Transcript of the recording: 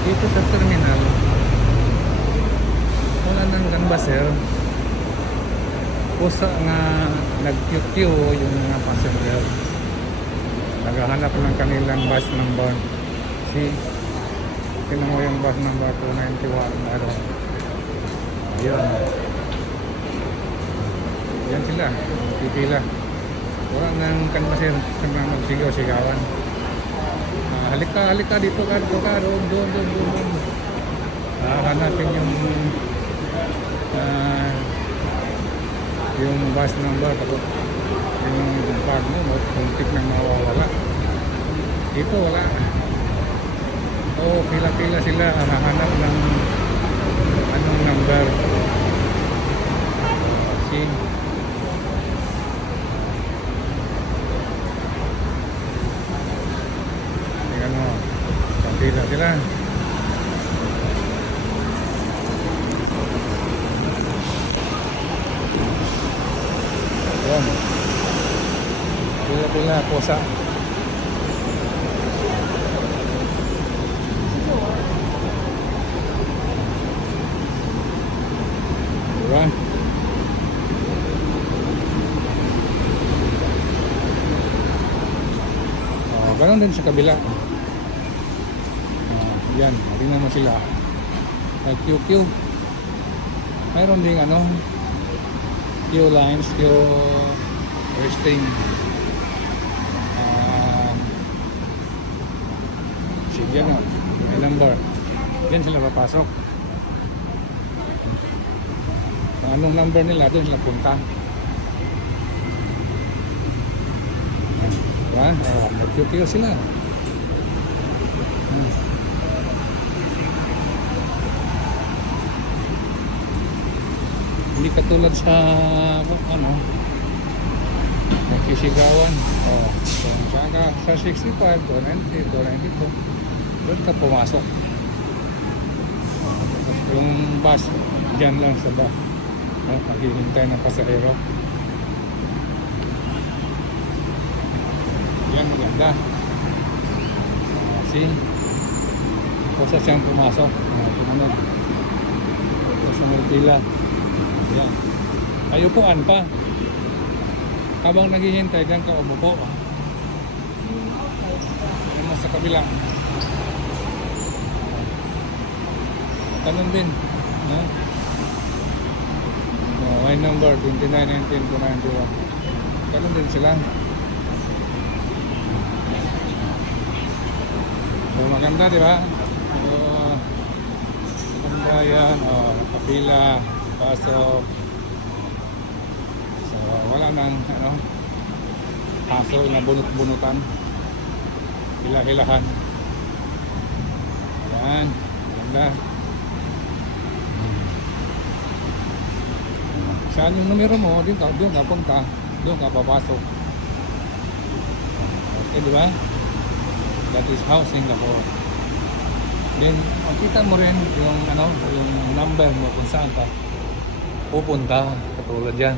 Dito sa terminal, wala nang canvasser. Pusa nga nag-queue yung mga passenger. Naghahanap ng kanilang bus number. See? Tingnan mo yung bus number 291 meron. Ayun. Yan sila. Pipila. Wala nang canvasser. Nang magsigaw-sigawan. Halika, halika dito ka, doon. Hanapin yung bus number, tapos yung bag mo, kuntik nang mawawala. Dito wala. Pila-pila sila, hahanap ng anong number. See? Tingnan mo, pila sila. Yan. Pila-pila, pusa. Diba? Ganon din sa kabila. Yan, tingnan mo sila. QQ. Mayroon ding queue lines, queue resting. Sige na, may number. Diyan sila papasok. Anong number nila, doon sila punta. Yan, nag-queue sila. Hindi katulad sa nakisigawan. So, sa 65, 290, 292, doon ka pumasok. Yung bus, dyan lang sa bus. Maghihintay ng pasahero. Yan, maganda. See? Kusa siyang pumasok. Tingnan. Kusa may pila. Yan. Ay, upuan pa. Habang naghihintay, dyan ka umupo. Yan mo sa kabila. Tanong din. My number 2919-291. Tanong din sila. So, maganda, di ba? So, maganda yan. Kapila. Pasok. So, wala nang hassle na bunot-bunutan. Hila-hilahan. Yan. Ganda. Saan yung numero mo? Doon ka punta. Doon ka papasok. Okay, di ba? That is how Singapore. Then, makita mo rin yung number mo kung saan ka pupunta, katulad yan.